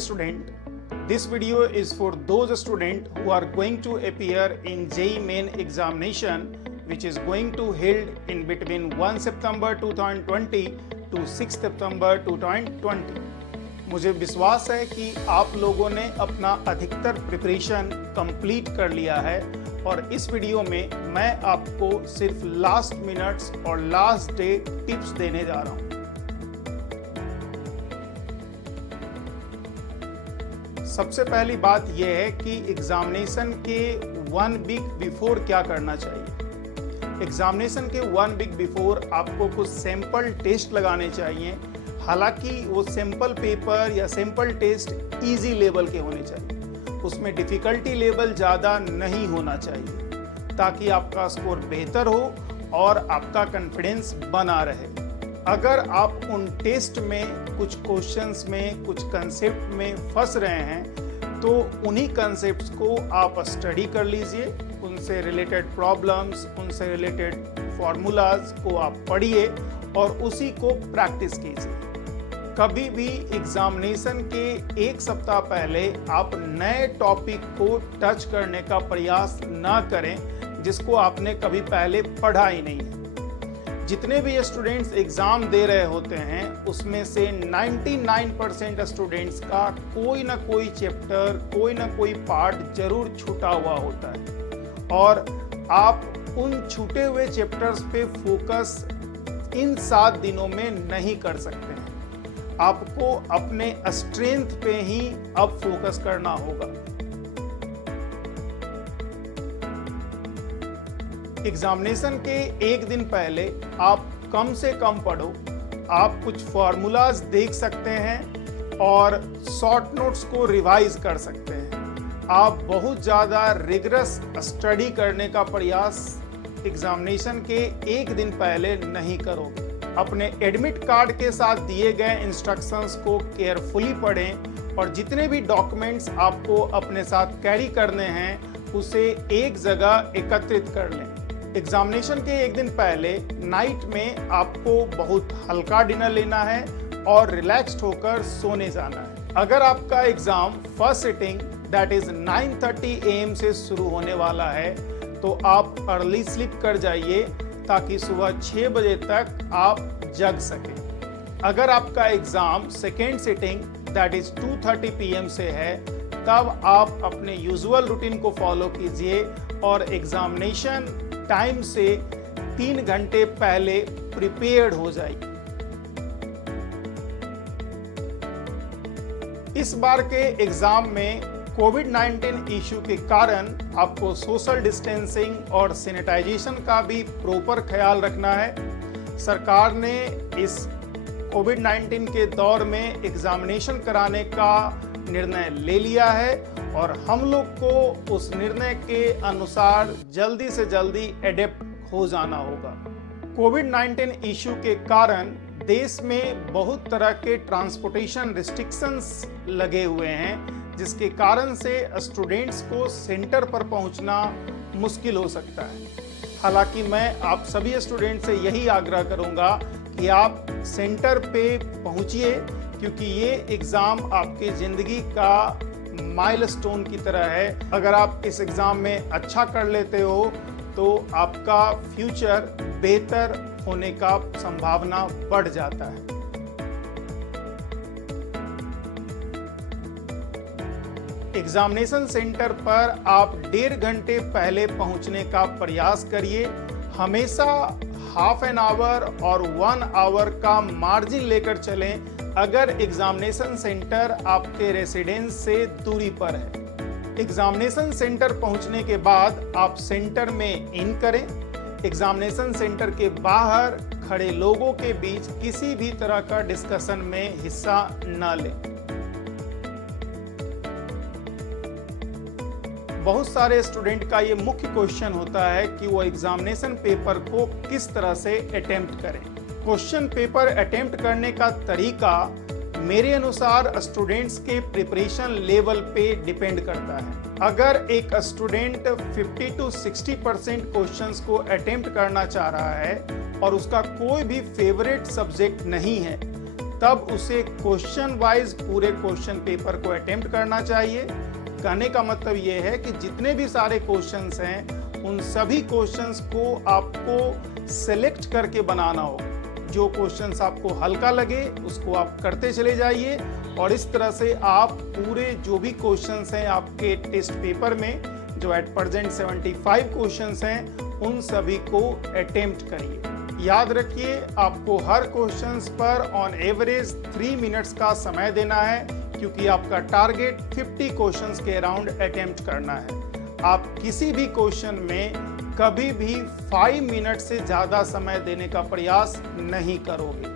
student, this video is for those students who are going to appear in JEE Main examination, which is going to held in between 1 September 2020 to 6 September 2020. मुझे विश्वास है कि आप लोगों ने अपना अधिकतर प्रिपरेशन कंप्लीट कर लिया है और इस वीडियो में मैं आपको सिर्फ लास्ट मिनट्स और लास्ट डे टिप्स देने जा रहा हूं। सबसे पहली बात यह है कि एग्जामिनेशन के 1 वीक बिफोर क्या करना चाहिए। एग्जामिनेशन के 1 वीक बिफोर आपको कुछ सैंपल टेस्ट लगाने चाहिए। हालांकि वो सैंपल पेपर या सैंपल टेस्ट इजी लेवल के होने चाहिए, उसमें डिफ़िकल्टी लेवल ज़्यादा नहीं होना चाहिए ताकि आपका स्कोर बेहतर हो और आपका कॉन्फिडेंस बना रहे। अगर आप उन टेस्ट में कुछ क्वेश्चंस में कुछ कंसेप्ट में फंस रहे हैं तो उन्हीं कंसेप्ट्स को आप स्टडी कर लीजिए, उनसे रिलेटेड प्रॉब्लम्स, उनसे रिलेटेड फार्मूलाज को आप पढ़िए और उसी को प्रैक्टिस कीजिए। कभी भी एग्जामिनेशन के 1 सप्ताह पहले आप नए टॉपिक को टच करने का प्रयास ना करें जिसको आपने कभी पहले पढ़ा ही नहीं है। जितने भी स्टूडेंट्स एग्ज़ाम दे रहे होते हैं उसमें से 99% स्टूडेंट्स का कोई ना कोई चैप्टर, कोई ना कोई पार्ट जरूर छूटा हुआ होता है और आप उन छूटे हुए चैप्टर्स पे फोकस इन 7 दिनों में नहीं कर सकते हैं। आपको अपने स्ट्रेंथ पे ही अब फोकस करना होगा। एग्जामिनेशन के 1 दिन पहले आप कम से कम पढ़ो। आप कुछ फार्मूलाज देख सकते हैं और शॉर्ट नोट्स को रिवाइज कर सकते हैं। आप बहुत ज़्यादा रिगरस स्टडी करने का प्रयास एग्जामिनेशन के 1 दिन पहले नहीं करोगे। अपने एडमिट कार्ड के साथ दिए गए इंस्ट्रक्शंस को केयरफुली पढ़ें और जितने भी डॉक्यूमेंट्स आपको अपने साथ कैरी करने हैं उसे एक जगह एकत्रित कर लें। एग्जामिनेशन के 1 दिन पहले नाइट में आपको बहुत हल्का डिनर लेना है और रिलैक्स्ड होकर सोने जाना है। अगर आपका exam first sitting that is 9:30 AM से शुरू होने वाला है तो आप अर्ली स्लीप कर जाइए ताकि सुबह 6 बजे तक आप जग सकें। अगर आपका exam second sitting that is 2:30 PM से है तब आप अपने यूजुअल रूटीन को फॉलो कीजिए और एग्जामिनेशन टाइम से 3 घंटे पहले प्रिपेयर्ड हो जाइए। इस बार के एग्जाम में कोविड-19 इशू के कारण आपको सोशल डिस्टेंसिंग और सैनिटाइजेशन का भी प्रॉपर ख्याल रखना है। सरकार ने इस कोविड-19 के दौर में एग्जामिनेशन कराने का निर्णय ले लिया है और हम लोग को उस निर्णय के अनुसार जल्दी से जल्दी एडेप्ट हो जाना होगा। कोविड-19 इशू के कारण देश में बहुत तरह के ट्रांसपोर्टेशन रिस्ट्रिक्शंस लगे हुए हैं जिसके कारण से स्टूडेंट्स को सेंटर पर पहुंचना मुश्किल हो सकता है। हालांकि मैं आप सभी स्टूडेंट से यही आग्रह करूंगा कि आप सेंटर पे पहुंचिए क्योंकि ये एग्ज़ाम आपकी ज़िंदगी का माइलस्टोन की तरह है। अगर आप इस एग्ज़ाम में अच्छा कर लेते हो तो आपका फ्यूचर बेहतर होने का संभावना बढ़ जाता है। एग्जामिनेशन सेंटर पर आप 1.5 घंटे पहले पहुंचने का प्रयास करिए। हमेशा ½ एन आवर और 1 आवर का मार्जिन लेकर चलें अगर एग्जामिनेशन सेंटर आपके रेसिडेंस से दूरी पर है। एग्जामिनेशन सेंटर पहुंचने के बाद आप सेंटर में इन करें। एग्जामिनेशन सेंटर के बाहर खड़े लोगों के बीच किसी भी तरह का डिस्कशन में हिस्सा न लें। बहुत सारे स्टूडेंट का ये मुख्य क्वेश्चन होता है कि वो एग्जामिनेशन पेपर को किस तरह से अटेम्प्ट करें। क्वेश्चन पेपर अटेम्प्ट करने का तरीका मेरे अनुसार स्टूडेंट्स के प्रिपरेशन लेवल पे डिपेंड करता है। अगर एक स्टूडेंट 50 to 60% क्वेश्चंस को अटेम्प्ट करना चाह रहा है और उसका कोई भी फेवरेट सब्जेक्ट नहीं है तब उसे क्वेश्चन वाइज पूरे क्वेश्चन पेपर को अटेम्प्ट करना चाहिए। कहने का मतलब ये है कि जितने भी सारे क्वेश्चंस हैं उन सभी क्वेश्चंस को आपको सिलेक्ट करके बनाना होगा। जो क्वेश्चंस आपको हल्का लगे उसको आप करते चले जाइए और इस तरह से आप पूरे जो भी क्वेश्चंस हैं आपके टेस्ट पेपर में, जो एट प्रेजेंट 75 क्वेश्चंस हैं, उन सभी को अटेम्प्ट करिए। याद रखिए आपको हर क्वेश्चंस पर ऑन एवरेज 3 मिनट्स का समय देना है, क्योंकि आपका टारगेट 50 क्वेश्चंस के अराउंड अटेम्प्ट करना है। आप किसी भी क्वेश्चन में कभी भी 5 मिनट से ज़्यादा समय देने का प्रयास नहीं करोगे।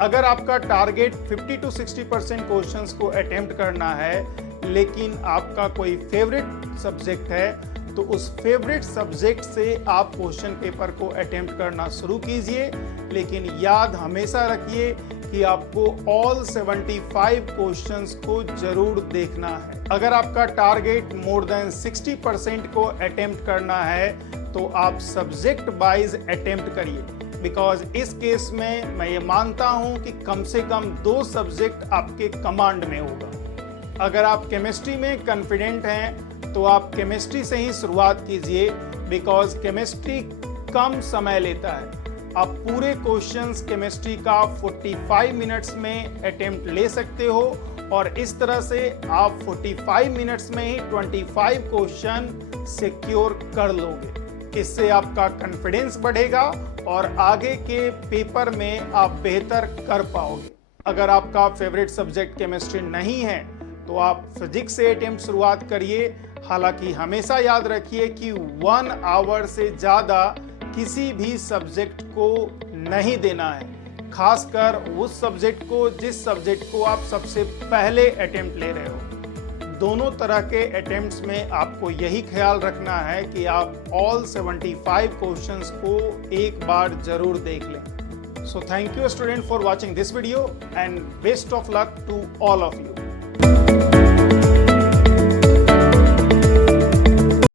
अगर आपका टारगेट 50 to 60% क्वेश्चंस को अटेम्प्ट करना है, लेकिन आपका कोई फेवरेट सब्जेक्ट है, तो उस फेवरेट सब्जेक्ट से आप क्वेश्चन पेपर को अटेम्प्ट करना शुरू कीजिए। लेकिन याद हमेशा रखिए कि आपको ऑल 75 क्वेश्चंस को जरूर देखना है। अगर आपका टारगेट मोर देन 60% को अटेम्प्ट करना है तो आप सब्जेक्ट वाइज अटेम्प्ट करिए, बिकॉज इस केस में मैं ये मानता हूं कि कम से कम 2 सब्जेक्ट आपके कमांड में होगा। अगर आप केमिस्ट्री में कॉन्फिडेंट हैं तो आप केमिस्ट्री से ही शुरुआत कीजिए, बिकॉज केमिस्ट्री कम समय लेता है। आप पूरे क्वेश्चंस केमिस्ट्री का 45 मिनट्स में अटेम्प्ट ले सकते हो और इस तरह से आप 45 मिनट्स में ही 25 क्वेश्चन सिक्योर कर लोगे। इससे आपका कॉन्फिडेंस बढ़ेगा और आगे के पेपर में आप बेहतर कर पाओगे। अगर आपका फेवरेट सब्जेक्ट केमिस्ट्री नहीं है तो आप फिजिक्स से अटेम्प्ट शुरुआत करिए। हालांकि हमेशा याद रखिए कि 1 आवर से ज़्यादा किसी भी सब्जेक्ट को नहीं देना है, खासकर उस सब्जेक्ट को जिस सब्जेक्ट को आप सबसे पहले अटेम्प्ट ले रहे हो। दोनों तरह के अटेम्प्ट्स में आपको यही ख्याल रखना है कि आप ऑल 75 क्वेश्चंस को एक बार जरूर देख लें। So thank you student for watching this video and best of luck to all of you.